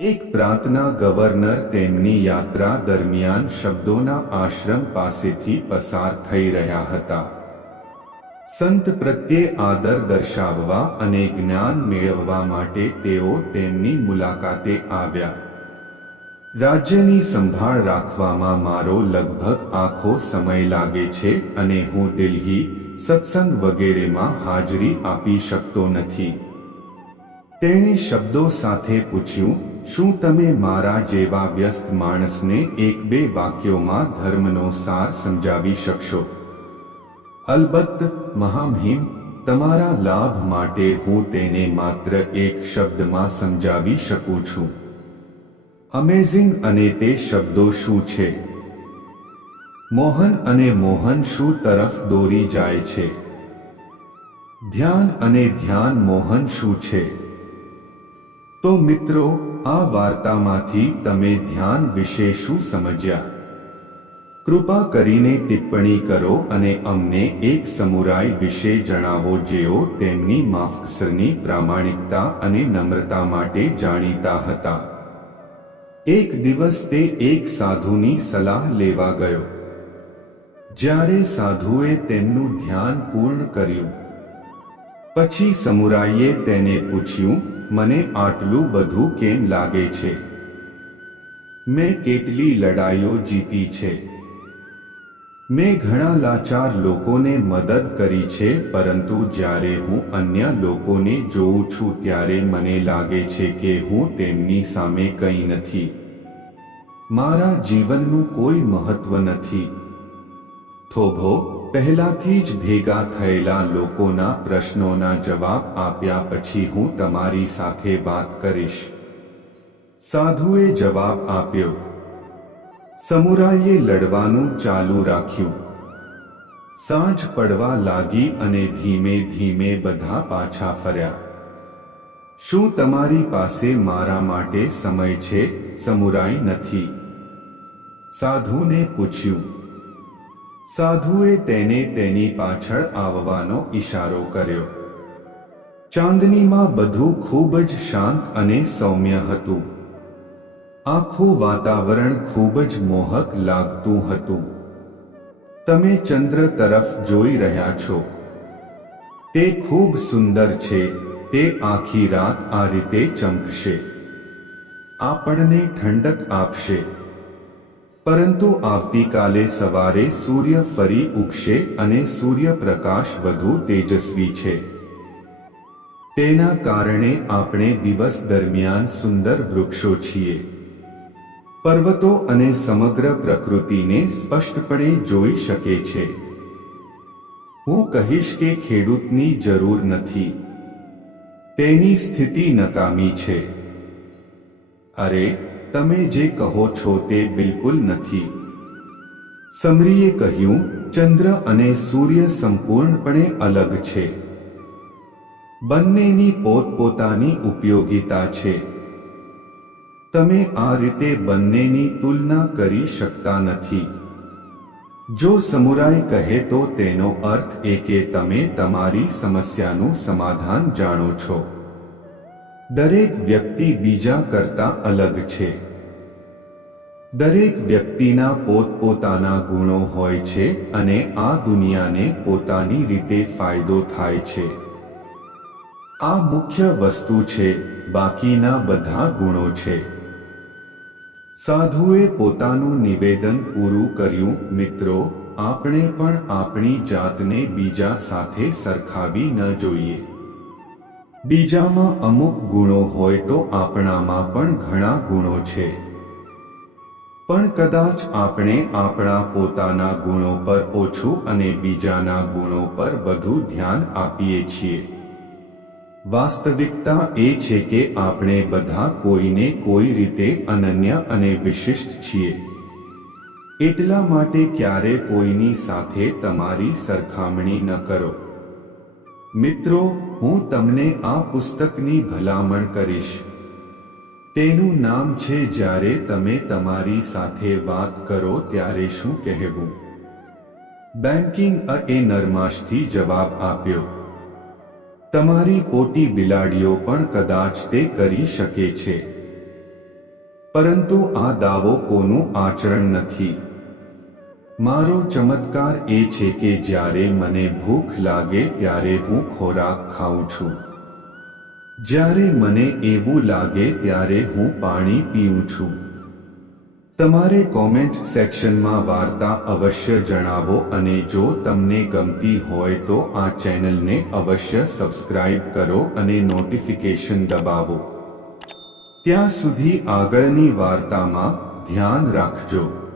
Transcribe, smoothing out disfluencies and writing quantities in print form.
એક પ્રાંતના ગવર્નર તેમની યાત્રા દરમિયાન શબ્દોના આશ્રમ પાસેથી પસાર થઈ રહ્યા હતા. સંત પ્રત્યે આદર દર્શાવવા અને જ્ઞાન મેળવવા માટે તેઓ તેમની મુલાકાતે આવ્યા. રાજ્યની સંભાળ રાખવામાં મારો લગભગ આખો સમય લાગે છે અને હું દિલ્હી, સત્સંગ વગેરેમાં હાજરી આપી શકતો નથી. તેણે શબ્દો સાથે પૂછ્યું, શું તમે મારા જેવા વ્યસ્ત માણસને એક બે વાક્યોમાં ધર્મનો સાર સમજાવી શકશો? અલબત્ત મહામહિમ, તમારા લાભ માટે હું તેને માત્ર એક શબ્દમાં સમજાવી શકું છું. અમેઝિંગ. અને તે શબ્દો શું છે? મોહન. અને મોહન શું તરફ દોરી જાય છે? ધ્યાન. અને ધ્યાન મોહન શું છે? તો મિત્રો, આ વાર્તામાંથી તમે ધ્યાન વિશે શું સમજ્યા? કૃપા કરીને ટિપ્પણી કરો અને અમને એક સમુરાઈ વિશે જણાવો જેઓ તેમની માફકસરની પ્રામાણિકતા અને નમ્રતા માટે જાણીતા હતા. એક દિવસ તે એક સાધુની સલાહ લેવા ગયો. જ્યારે સાધુએ તેમનું ધ્યાન પૂર્ણ કર્યું પછી સમુરાઈએ તેને પૂછ્યું, મને આટલું બધું કેમ લાગે છે? મેં કેટલી લડાઈઓ જીતી છે. મેં ઘણા લાચાર લોકોને મદદ કરી છે, પરંતુ જ્યારે હું અન્ય લોકોને જોઉં છું ત્યારે મને લાગે છે કે હું તેમની સામે કંઈ નથી. મારા જીવનનું કોઈ મહત્વ નથી. થોભો, પહેલાથી જ ભેગા થયેલા લોકોના પ્રશ્નોના જવાબ આપ્યા પછી હું તમારી સાથે વાત કરીશ. સાધુએ જવાબ આપ્યો. સમુરાઈએ લડવાનું ચાલુ રાખ્યું. સાંજ પડવા લાગી અને ધીમે ધીમે બધા પાછા ફર્યા. શું તમારી પાસે મારા માટે સમય છે? સમુરાઈ નથી સાધુને પૂછ્યું. સાધુએ તેને તેની પાછળ આવવાનો ઈશારો કર્યો. ચાંદનીમાં બધું ખૂબ જ શાંત અને સૌમ્ય હતું. આખું વાતાવરણ ખૂબ જ મોહક લાગતું હતું. તમે ચંદ્ર તરફ જોઈ રહ્યા છો. તે ખૂબ સુંદર છે. તે આખી રાત આ રીતે ચમકશે. આપણને ઠંડક આપશે. પરંતુ આવતીકાલે સવારે સૂર્ય ફરી ઉગશે અને સૂર્યપ્રકાશ વધુ તેજસ્વી છે. તેના કારણે આપણે દિવસ દરમિયાન સુંદર વૃક્ષો છીએ. પર્વતો અને સમગ્ર પ્રકૃતિને સ્પષ્ટપણે જોઈ શકે છે. હું કહીશ કે ખેડૂતની જરૂર નથી. તેની સ્થિતિ નકામી છે. અરે, તમે જે કહો છો તે બિલકુલ નથી. સમરીએ કહ્યું, ચંદ્ર અને સૂર્ય સંપૂર્ણપણે અલગ છે. બંનેની પોતપોતાની ઉપયોગિતા છે. તમે આ રીતે બંનેની તુલના કરી શકતા નથી. જો સમુરાઈ કહે તો તેનો અર્થ એ કે તમે તમારી સમસ્યાનું સમાધાન જાણો છો. દરેક વ્યક્તિ બીજા કરતા અલગ છે. દરેક વ્યક્તિના પોતપોતાના ગુણો હોય છે અને આ દુનિયાને પોતાની રીતે ફાયદો થાય છે. આ મુખ્ય વસ્તુ છે. બાકીના બધા ગુણો છે. સાધુએ પોતાનું નિવેદન પૂરું કર્યું. મિત્રો, આપણે પણ આપણી જાતને બીજા સાથે સરખાવી ન જોઈએ. બીજામાં અમુક ગુણો હોય તો આપણામાં પણ ઘણા ગુણો છે. પણ કદાચ આપણે આપણા પોતાના ગુણો પર ઓછું અને બીજાના ગુણો પર વધુ ધ્યાન આપીએ છીએ. વાસ્તવિકતા એ છે કે આપણે બધા કોઈને કોઈ રીતે અનન્ય અને વિશિષ્ટ છીએ. એટલા માટે ક્યારે કોઈની સાથે તમારી સરખામણી ન કરો. મિત્રો, હું તમને આ પુસ્તકની ભલામણ કરીશ. તેનું નામ છે જ્યારે તમે તમારી સાથે વાત કરો ત્યારે શું કહેવું. બેન્કિંગ એ નરમાશથી જવાબ આપ્યો. તમારી પોટી બિલાડીઓ પણ કદાચ તે કરી શકે છે. પરંતુ આ દાવો કોનું આચરણ નથી. મારો ચમત્કાર એ છે કે જ્યારે મને ભૂખ લાગે ત્યારે હું ખોરાક ખાઉં છું. જ્યારે મને એવું લાગે ત્યારે હું પાણી પીઉં છું. તમારે કોમેન્ટ સેક્શનમાં વાર્તા અવશ્ય જણાવો અને જો તમને ગમતી હોય તો આ ચેનલને અવશ્ય સબસ્ક્રાઇબ કરો અને નોટિફિકેશન દબાવો. ત્યાં સુધી આગળની વાર્તામાં ધ્યાન રાખજો.